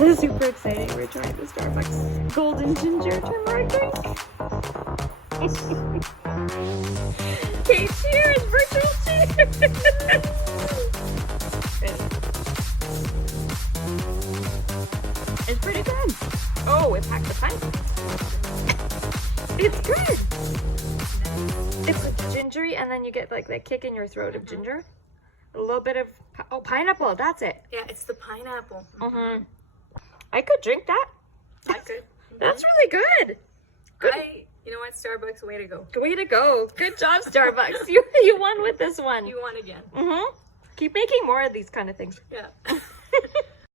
Super exciting. We're trying the Starbucks golden ginger turmeric drink. Okay, cheers, virtual cheers. It's pretty good. Oh, it packed the punch. It's good. It's like gingery, and then you get like that kick in your throat of ginger. A little bit of pineapple. That's it. Yeah, it's the pineapple. Mm-hmm. I could drink that. I could. That's really good. Good. You know what? Starbucks, way to go. Way to go. Good job, Starbucks. You won with this one. You won again. Mm-hmm. Keep making more of these kind of things. Yeah.